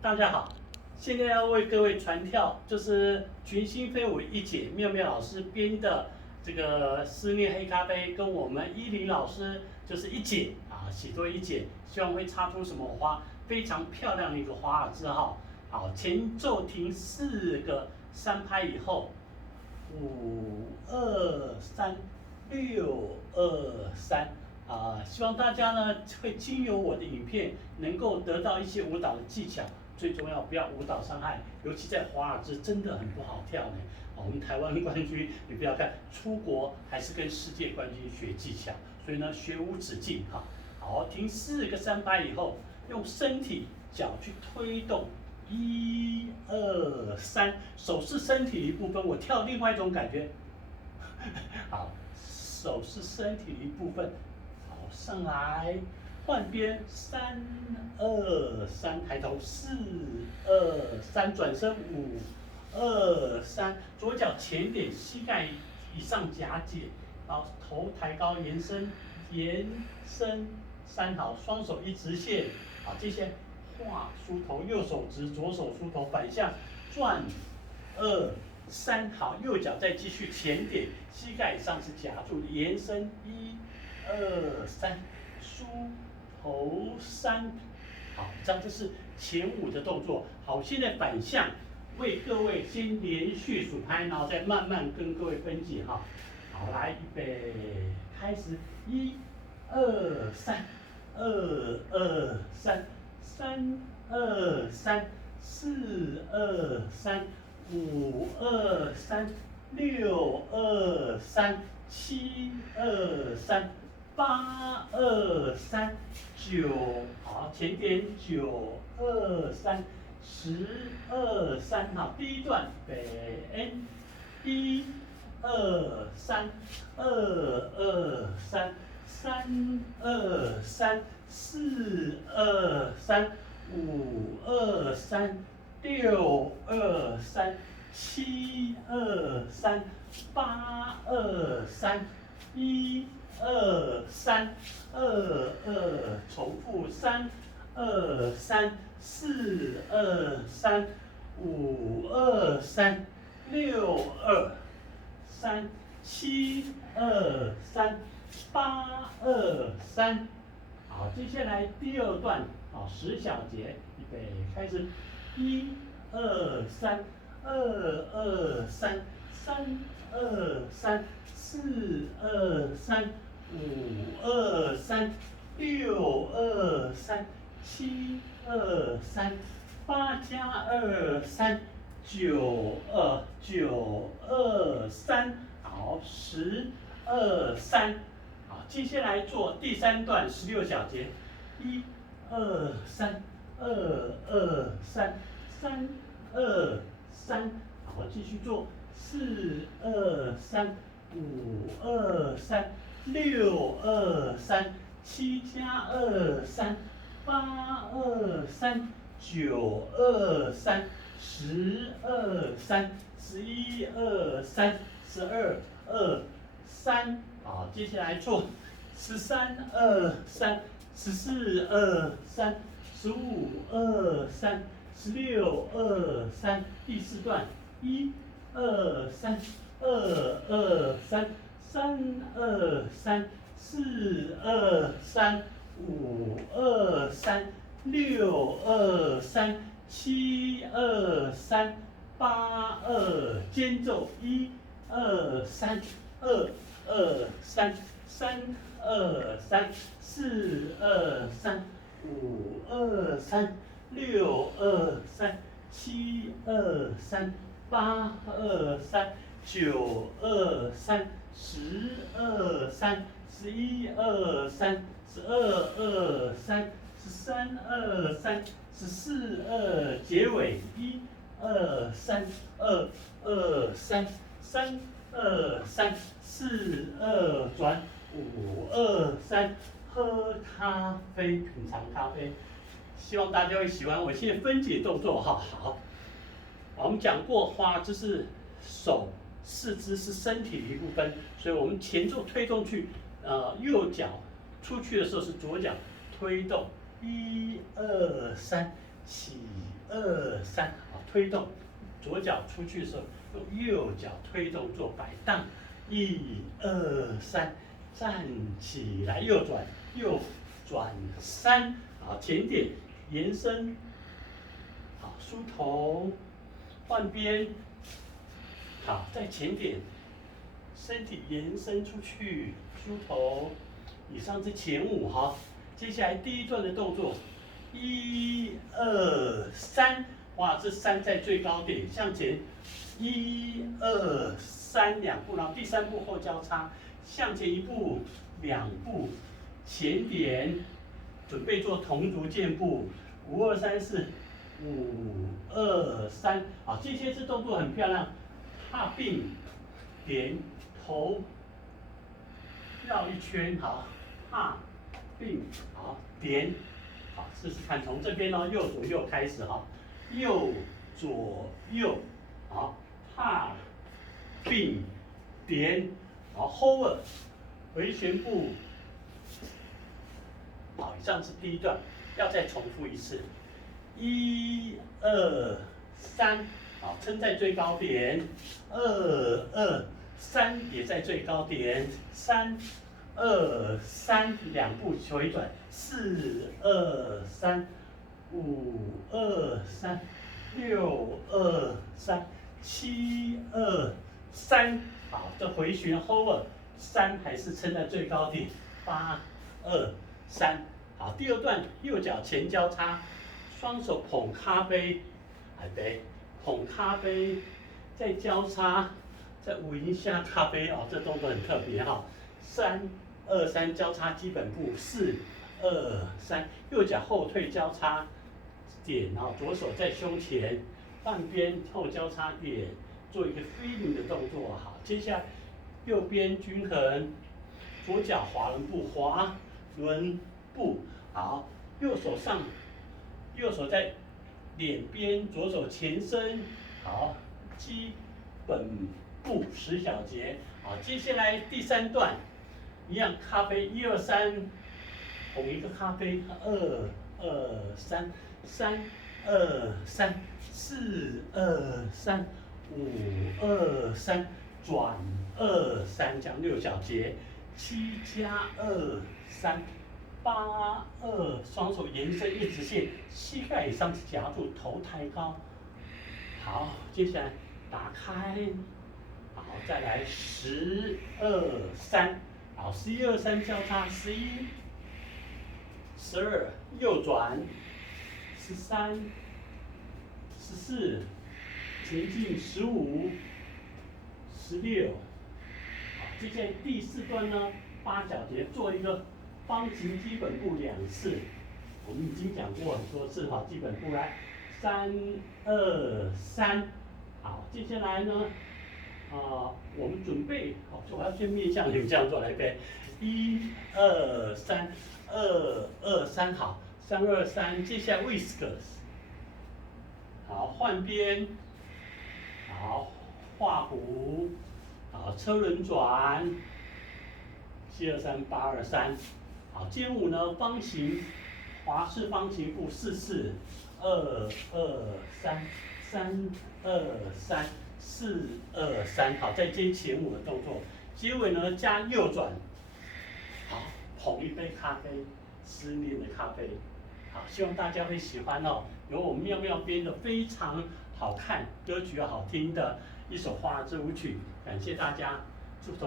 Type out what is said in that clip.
大家好，现在要为各位传跳，就是群星飞舞一姐妙妙老师编的这个思念黑咖啡，跟我们依林老师就是一姐喜多一姐，希望会插出什么花，非常漂亮的一个华尔兹号。好，前奏停3拍以后5、2、3、6、2、3。希望大家呢会经由我的影片，能够得到一些舞蹈的技巧，最重要不要舞蹈伤害，尤其在华尔兹真的很不好跳呢。我们台湾冠军，你不要看出国还是跟世界冠军学技巧，所以呢学无止境哈。好，停3拍以后，用身体脚去推动。1、2、3，手是身体的一部分，我跳另外一种感觉。好，手是身体的一部分。好，上来，换边，3、2、3，抬头，4、2、3，转身5、2、3，左脚前点，膝盖以上夹紧，好，头抬高，延伸3，好，双手一直线，好，接下来画梳头，右手直，左手梳头，反向转2、3，好，右脚再继续前点，膝盖以上是夹住，延伸1、2、3，梳头3，好，这样就是前5的动作。好，现在反向为各位先连续数拍，然后再慢慢跟各位分解哈。好，来，预备，开始1、2、3、4、2、3、5、2、3、6、2、3、7、2、3、8、2、3、9，好，前点9、2、3、10、2、3，好，第一段北 N 1、2、3、2、2、3、4、2、3、5、2、3、6、2、7、2、3、8、2、3、1、2、3、2、2，重复3、2、3、4、2、3、5、2、3、6、2、3、7、2、3、8、2、3。好，接下来第二段，好，10小节，预备，开始1、2、3、2、3、4、2、3、5、2、3、6、2、7、2、3、8+2、3、9、2、9、2、3，好，10、2、3。好，接下来做第3段16小节，1、2、3、2、2、3、3、2、3，好，继续做4、2、3、5、2、3、6、2、3、7、2、3、8、2、3、9、2、3、12、2、3，好，接下来做13、2、3、14、2、3、15、2、3、16、2、3，第4段1、2、3、2、3、4、2、3、5、2、3、6、2、7、2、3、8、2，间奏1、2、3、2、3、4、2、3、5、2、3、6、2、7、2、3、8、2、3、9、2、3、12、3、13、14、结尾1、2、3、2、3、4、2、转5、2、3，喝咖啡，品尝咖啡。希望大家会喜欢。我现在分解动作哈，好。我们讲过花就是手、四肢是身体的一部分，所以我们前奏推动去，右脚出去的时候是左脚推动，1、2、3，起2、2、3，好，推动，左脚出去的时候用右脚推动做摆荡，1、2、3，站起来，右转3，好，前点延伸，好，梳头，换边，好，再前点，身体延伸出去，梳头，以上是前5哈。接下来第1段的动作，1、2、3，哇，这3在最高点向前，1、2、3，2步，然后第3步后交叉，向前1步，2步，前点，准备做同足箭步，5、2、3、4，5、2、3，好，这些动作很漂亮，踏并，点头，绕一圈，好，踏并，好，点，好，试试看，从这边呢，右左右开始哈，右左右，好，踏并，点，好 ，hover， 回旋步，好，以上是第1段，要再重复一次，1、2、3，好，撑在最高点，2、2、3也在最高点，3、2、3，2步回转，4、2、3，5、2、3，6、2、3，7、2、3，好，这回旋 hover， 3还是撑在最高点，8、2、3，好，第2段右脚前交叉，双手捧咖啡，来杯，捧咖啡，再交叉，再舞一下咖啡哦，这动作很特别哈，3、2、3交叉基本步，4、2、3，右脚后退交叉，点啊，左手在胸前，半边后交叉点，做一个 feeling 的动作，好，接下来右边均衡，左脚滑轮步，好，右手在脸边，左手前伸，好，基本步10小节，好，接下来第3段，一样咖啡1、2、3，捧一个咖啡，2、2、3，3、2、3，4、2、3，5、2、3，转2、3，这样6小节，7加2、3。8、2，双手延伸一直线，膝盖以上夹住，头抬高。好，接下来打开，好，再来10、2、3，好，11、2、3交叉，11、12，右转，13、14，前进15、16。好，接下来第4段呢，8小节做一个方形基本步2次，我们已经讲过很多次哈，基本步来，3、2、3，好，接下来呢，我们准备，好，我要先面向你们这样做来背，1、2、3，2、2、3，好，3、2、3，接下来 whiskers， 好，换边，好，画弧，好，车轮转，7、2、3、8、2、3。好，肩舞呢，方形华式方形步44、2、2、3、3、2、3、4、2、3，好，再接前舞的动作，结尾呢加右转，好，捧一杯咖啡，思念的咖啡，好，希望大家会喜欢哦，有我们妙妙编的非常好看，歌曲好听的一首华之舞曲，感谢大家，祝同。